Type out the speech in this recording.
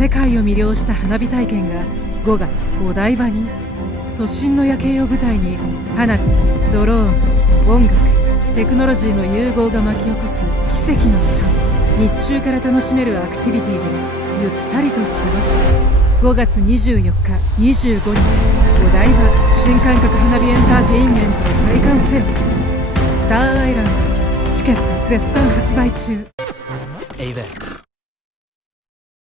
世界を魅了した花火体験が5月お台場に。都心の夜景を舞台に花火、ドローン、音楽、テクノロジーの融合が巻き起こす奇跡のショー。日中から楽しめるアクティビティでゆったりと過ごす。5月24日、25日お台場新感覚花火エンターテインメントを体感せよ。スターアイランドチケット絶賛発売中。 AVEX